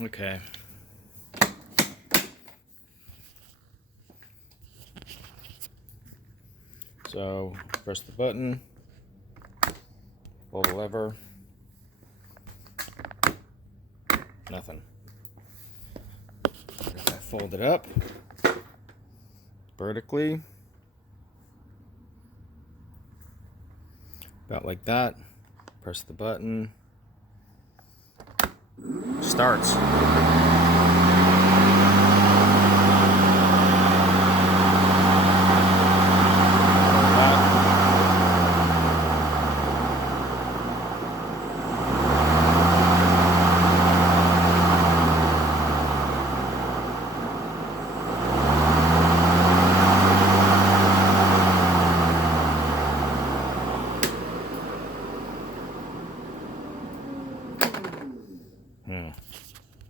Okay. So press the button, pull the lever, nothing. If I fold it up vertically, about like that, press the button, starts.